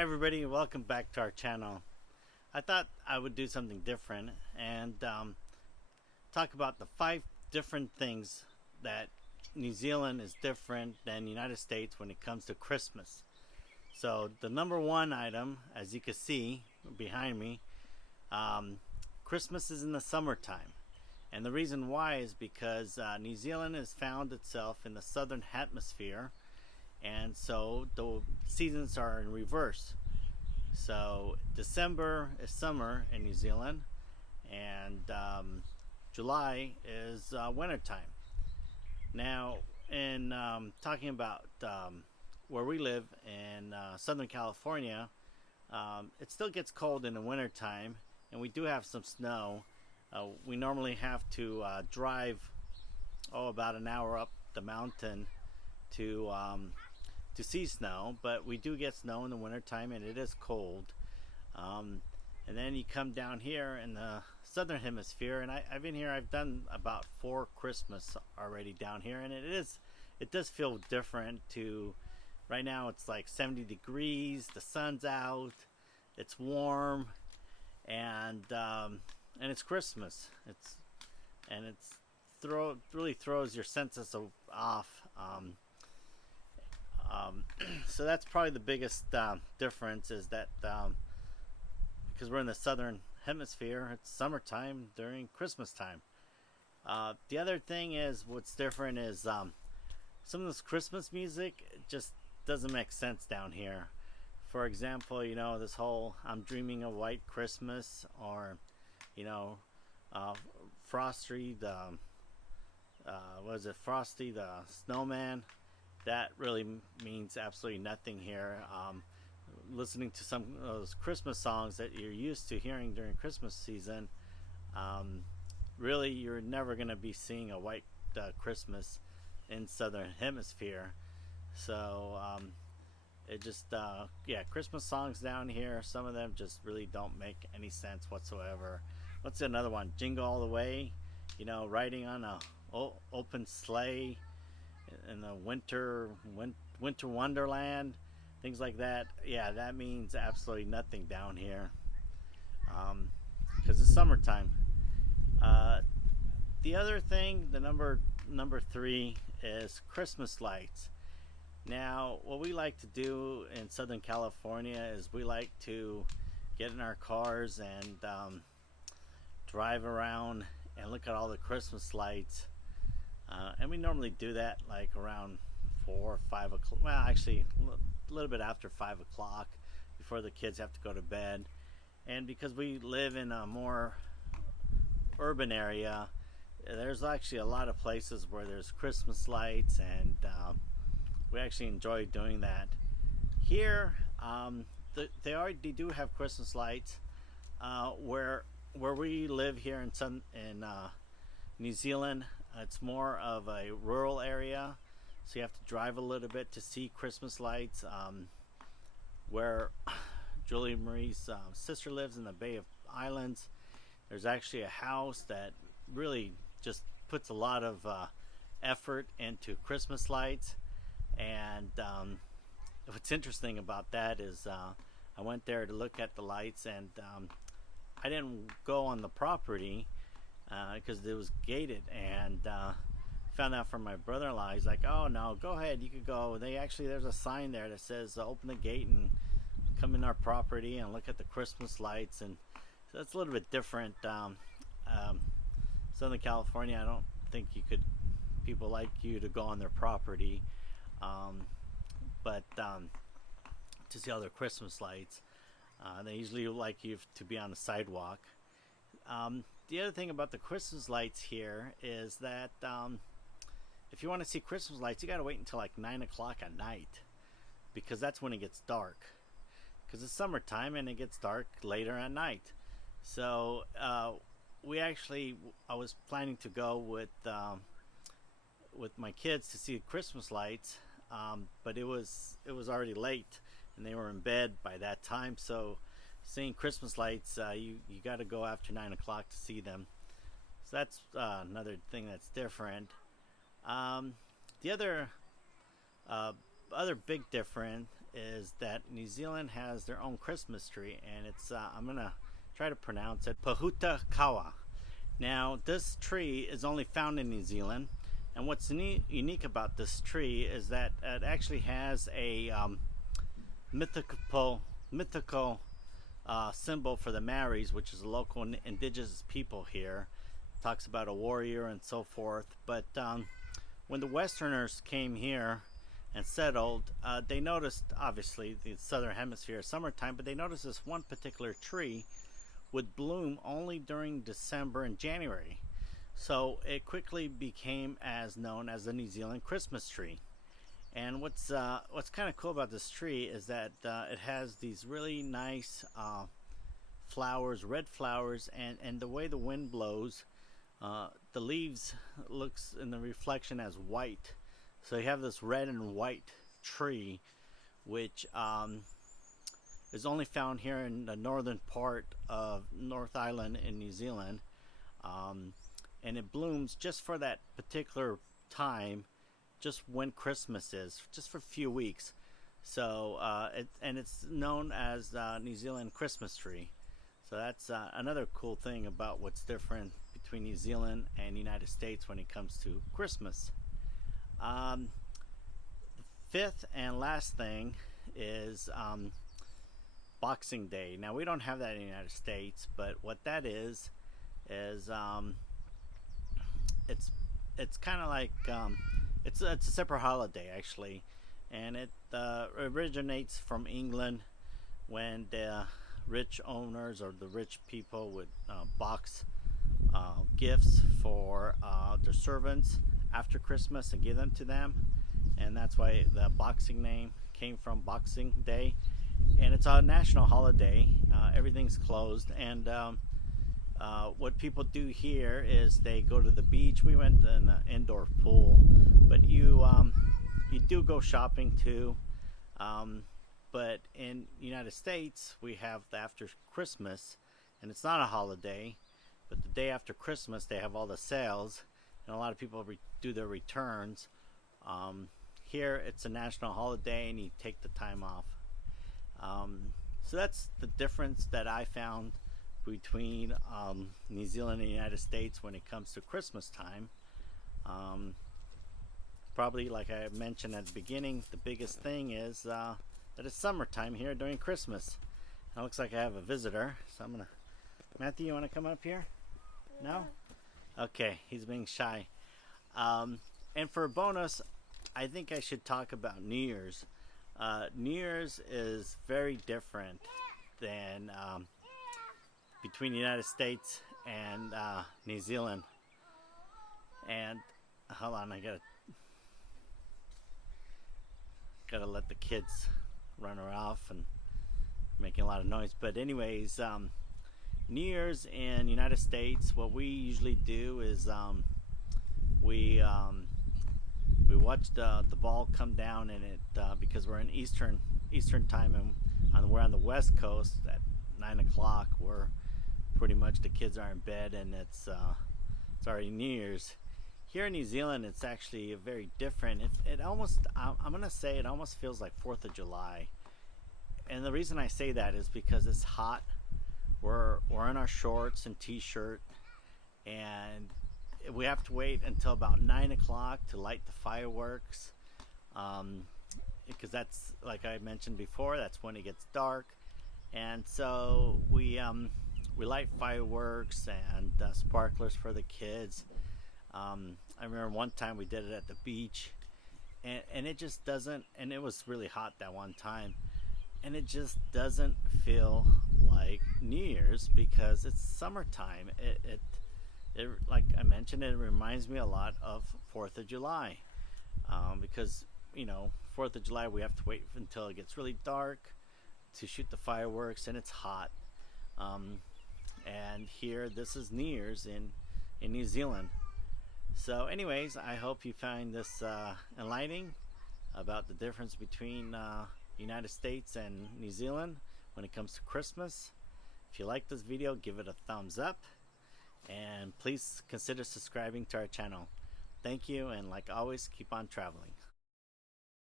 Hi everybody, welcome back to our channel. I thought I would do something different and talk about the 5 different things that New Zealand is different than the United States when it comes to Christmas. So the number one item, as you can see behind me, um, Christmas is in the summertime. And the reason why is because New Zealand has found itself in the southern hemisphere, and so the seasons are in reverse. So December is summer in New Zealand, and July is winter time. Now, in talking about where we live in Southern California, it still gets cold in the winter time, and we do have some snow. We normally have to drive about an hour up the mountain to see snow, but we do get snow in the wintertime and it is cold. Um, and then you come down here in the southern hemisphere, and I've been here, I've done about 4 Christmas already down here, and it does feel different. To right now it's like 70 degrees, the sun's out, it's warm, and it's Christmas. It's really throws your senses off. So that's probably the biggest difference, is that because we're in the southern hemisphere, it's summertime during Christmas time. The other thing is, what's different is some of this Christmas music just doesn't make sense down here. For example, this whole "I'm Dreaming of White Christmas," or you know, uh, Frosty the was it Frosty the Snowman? That really means absolutely nothing here. Listening to some of those Christmas songs that you're used to hearing during Christmas season, um, really you're never going to be seeing a white Christmas in Southern Hemisphere. So it just, yeah, Christmas songs down here, some of them just really don't make any sense whatsoever. What's another one? Jingle All the Way, riding on a open sleigh in the winter wonderland, things like that. Yeah, that means absolutely nothing down here, because it's summertime. uh, the other thing, the number 3, is Christmas lights. Now, what we like to do in Southern California is we like to get in our cars and drive around and look at all the Christmas lights. And we normally do that like around 4 or 5 o'clock. Well, actually, a little bit after 5 o'clock, before the kids have to go to bed. And because we live in a more urban area, there's actually a lot of places where there's Christmas lights, and we actually enjoy doing that. Here, they already do have Christmas lights where we live here in New Zealand. It's more of a rural area, so you have to drive a little bit to see Christmas lights. Where Julie Marie's sister lives, in the Bay of Islands, there's actually a house that really just puts a lot of effort into Christmas lights. And what's interesting about that is I went there to look at the lights, and I didn't go on the property because it was gated, and found out from my brother-in-law. He's like, "Oh no, go ahead, you could go." There's a sign there that says open the gate and come in our property and look at the Christmas lights. And so that's a little bit different. Southern California, I don't think people like you to go on their property, but to see all their Christmas lights, they usually like you to be on the sidewalk. The other thing about the Christmas lights here is that if you want to see Christmas lights, you got to wait until like 9 o'clock at night, because that's when it gets dark. Because it's summertime and it gets dark later at night. So I was planning to go with my kids to see Christmas lights, but it was already late and they were in bed by that time. So seeing Christmas lights, you got to go after 9 o'clock to see them. So that's another thing that's different. The other big difference is that New Zealand has their own Christmas tree, and it's I'm gonna try to pronounce it, Pahuta Kawa. Now, this tree is only found in New Zealand, and what's unique about this tree is that it actually has a mythical symbol for the Maoris, which is a local indigenous people here. It talks about a warrior and so forth. But when the Westerners came here and settled, they noticed, obviously, the southern hemisphere summertime, but they noticed this one particular tree would bloom only during December and January. So it quickly became as known as the New Zealand Christmas tree. And what's kind of cool about this tree is that it has these really nice flowers, red flowers, and the way the wind blows, the leaves looks in the reflection as white. So you have this red and white tree, which is only found here in the northern part of North Island in New Zealand, and it blooms just for that particular time, just when Christmas is, just for a few weeks. So it's known as New Zealand Christmas tree. So that's another cool thing about what's different between New Zealand and United States when it comes to Christmas. The fifth and last thing is Boxing Day. Now, we don't have that in the United States, but what that is it's kind of like it's a separate holiday actually, and it originates from England when the rich owners or the rich people would box gifts for their servants after Christmas and give them to them, and that's why the boxing name came from Boxing Day. And it's a national holiday. Everything's closed, and what people do here is they go to the beach. We went in the indoor pool, but you do go shopping too. But in United States, we have the after Christmas, and it's not a holiday, but the day after Christmas they have all the sales, and a lot of people do their returns. Here it's a national holiday, and you take the time off. So that's the difference that I found between New Zealand and the United States when it comes to Christmas time. Probably, like I mentioned at the beginning, the biggest thing is that it's summertime here during Christmas. It looks like I have a visitor, so I'm gonna... Matthew, you want to come up here? No? Okay, he's being shy. And for a bonus, I think I should talk about New Year's. New Year's is very different than between the United States and New Zealand. And hold on, I gotta let the kids run her off and making a lot of noise. But anyways, New Year's in the United States, what we usually do is we watch the ball come down, and it because we're in Eastern time, and we're on the West Coast at 9 o'clock. We're pretty much, the kids are in bed, and it's already New Year's. Here in New Zealand, it's actually very different. It almost, I'm gonna say, it almost feels like 4th of July, and the reason I say that is because it's hot. We're in our shorts and t-shirt, and we have to wait until about 9 o'clock to light the fireworks, because that's, like I mentioned before, that's when it gets dark. And so we light fireworks and sparklers for the kids. I remember one time we did it at the beach, and it just doesn't, and it was really hot that one time, and it just doesn't feel like New Year's because it's summertime. It like I mentioned, it reminds me a lot of 4th of July, because 4th of July we have to wait until it gets really dark to shoot the fireworks, and it's hot. And here, this is New Year's in New Zealand. So anyways, I hope you find this enlightening about the difference between United States and New Zealand when it comes to Christmas. If you like this video, give it a thumbs up, and please consider subscribing to our channel. Thank you, and like always, keep on traveling.